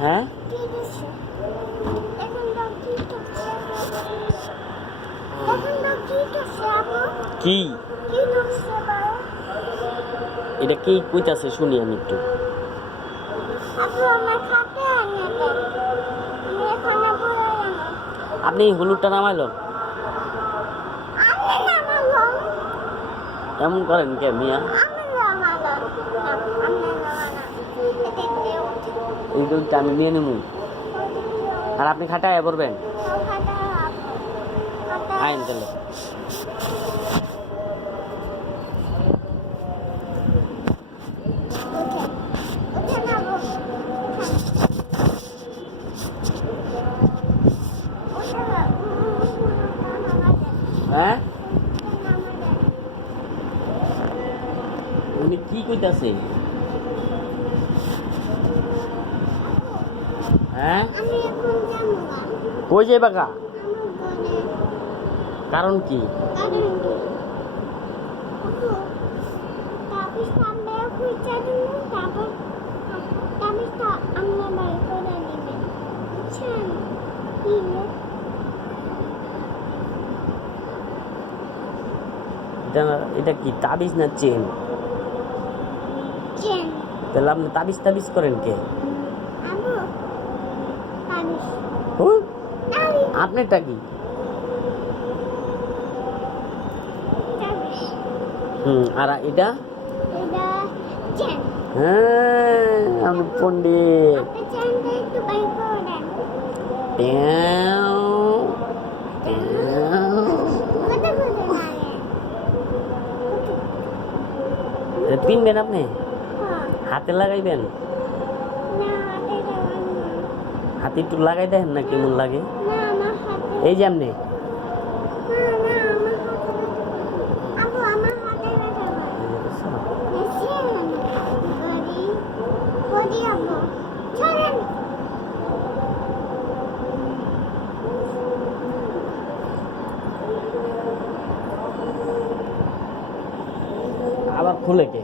হ্যাঁ কি এটা কি কইতাছে শুনি আমি একটু। আপনি হলুদটা নামাইল এমন করেন কে মিয়া? এই দুধটা আমি নিয়ে নেব আর আপনি খাটায় পড়বেন। আইন তাহলে হ্যাঁ উনি কি কইতাছে? হ্যাঁ কই যাইবা কা? কারণ কি? এটা কি তাবিজ না চেন? তাহলে আপনি তাবিজ করেন কে? আপনারটা কি? আর এটা হ্যাঁ আমি পণ্ডিত। পিনবেন আপনি? হাতে লাগাইবেন? হাতে একটু লাগাই দেন না কেমন লাগে? এই যে আপনি আবার খুলে কে?